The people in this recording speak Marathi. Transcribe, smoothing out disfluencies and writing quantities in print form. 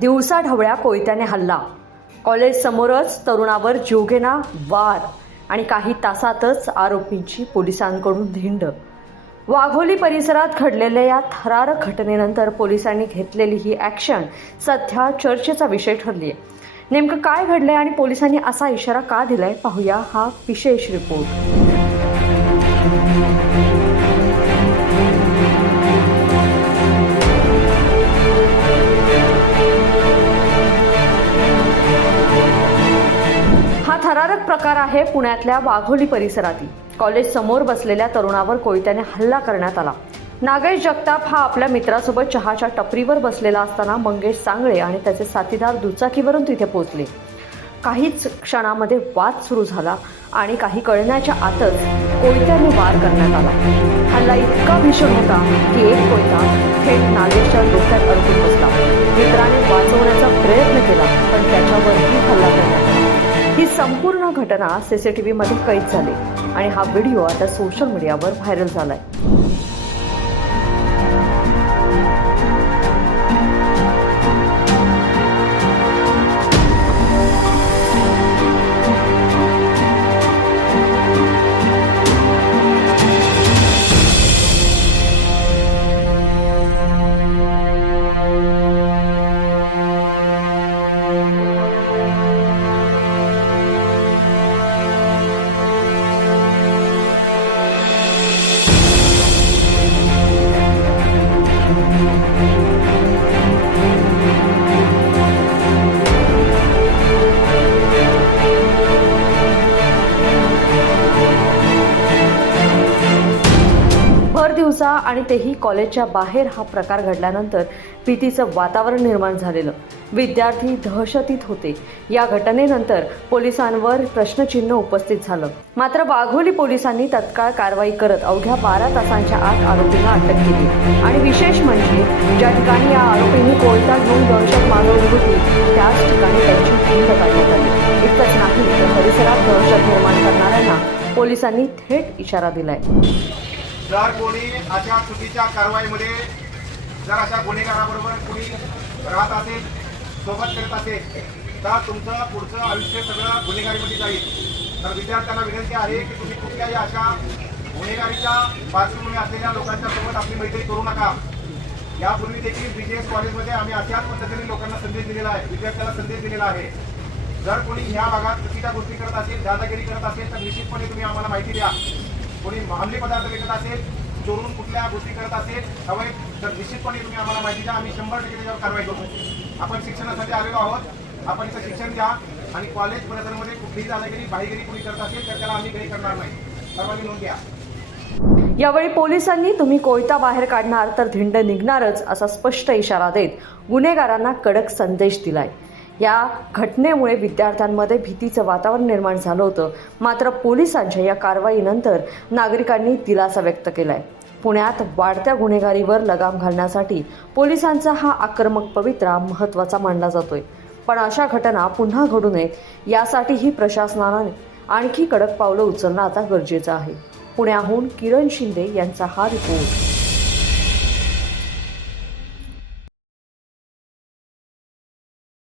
दिवसाढवळ्या कोयत्याने हल्ला, कॉलेज समोरच तरुणावर जीवघेणा वार आणि काही तासातच आरोपींची पोलिसांकडून धिंड. वाघोली परिसरात घडलेल्या या थरारक घटनेनंतर पोलिसांनी घेतलेली ही ॲक्शन सध्या चर्चेचा विषय ठरली आहे. नेमकं काय घडलंय आणि पोलिसांनी असा इशारा का दिलाय, पाहूया हा विशेष रिपोर्ट. हा थरारक प्रकार आहे पुण्यातल्या वाघोली परिसरातील. कॉलेज समोर बसलेल्या तरुणावर कोयत्याने हल्ला करण्यात आला. नागेश जगताप हा आपल्या मित्रासोबत चहाच्या टपरीवर बसलेला असताना मंगेश सांगळे आणि त्याचे साथीदार दुचाकीवरून तिथे पोहोचले. काहीच क्षणामध्ये वाद सुरू झाला आणि काही कळण्याच्या आतच कोयत्याने वार करण्यात आला. हल्ला इतका भीषण होता की एक कोयता थेट नागेशच्या डोक्यात अडकून बसला. मित्राने वाचवण्याचा प्रयत्न केला पण त्याच्यावरही हल्ला करण्यात आला. ही संपूर्ण घटना CCTV मध्ये कैद झाली आणि हा व्हिडिओ आता सोशल मीडियावर व्हायरल झालाय. भर दिवसा आणि तेही कॉलेजच्या बाहेर हा प्रकार घडल्यानंतर भीतीचं वातावरण निर्माण झालेलं. विद्यार्थी दहशतीत होते. या घटनेनंतर पोलिसांवर प्रश्नचिन्ह उपस्थित झालं. मात्र वाघोली पोलिसांनी तत्काळ कारवाई करत अवघ्या 12 तासांच्या आत आरोपींना अटक केली. आणि विशेष म्हणजे ज्या ठिकाणी या आरोपींनी कोयता घेऊन दहशत माजवली होती त्याच ठिकाणी त्यांची धिंड काढण्यात आली. इतकंच नाही तर परिसरात दहशत निर्माण करणाऱ्यांना पोलिसांनी थेट इशारा दिलाय. जर कोणी अशा चुकीच्या कारवाईमध्ये जर अशा गुन्हेगाराबरोबर कोणी राहत असेल, सोबत करत असेल, तर तुमचं पुढचं आयुष्य सगळं गुन्हेगारीमध्ये जाईल. तर विद्यार्थ्यांना विनंती आहे की तुम्ही कुठल्याही अशा गुन्हेगारीच्या पार्श्वभूमी असलेल्या लोकांच्या सोबत आपली मैत्री करू नका. यापूर्वी देखील BGS कॉलेजमध्ये आम्ही अशाच पद्धतीने लोकांना संदेश दिलेला आहे, विद्यार्थ्यांना संदेश दिलेला आहे. जर कोणी ह्या भागात चुकीच्या गोष्टी करत असेल, दादागिरी करत असेल, तर निश्चितपणे तुम्ही आम्हाला माहिती द्या. कोणी अंमली पदार्थ विकत असेल, चोरून कुठल्या गोष्टी करत असेल अवैध, तर निश्चितपणे तुम्ही आम्हाला माहिती द्या. आम्ही 100% त्याच्यावर कारवाई करू. आपण शिक्षणासाठी आलेलो आहोत. आपण इथं शिक्षण द्या आणि कॉलेज परिसरामध्ये कुठलीही दादागिरी बाहेगिरी कोणी करत असेल तर त्याला आम्ही काही करणार नाही. सर्वांनी नोंद घ्या. यावेळी पोलिसांनी तुम्ही कोयता बाहेर काढणार तर धिंड निघणारच असा स्पष्ट इशारा देत गुन्हेगारांना कडक संदेश दिलाय. या घटनेमुळे विद्यार्थ्यांमध्ये भीतीचं वातावरण निर्माण झालं होतं. मात्र पोलिसांच्या या कारवाईनंतर नागरिकांनी दिलासा व्यक्त केलाय. पुण्यात वाढत्या गुन्हेगारीवर लगाम घालण्यासाठी पोलिसांचा हा आक्रमक पवित्रा महत्त्वाचा मानला जातोय. पण अशा घटना पुन्हा घडू नयेत यासाठीही प्रशासनाने आणखी कडक पावलं उचलणं आता गरजेचं आहे. पुण्याहून किरण शिंदे यांचा हा रिपोर्ट.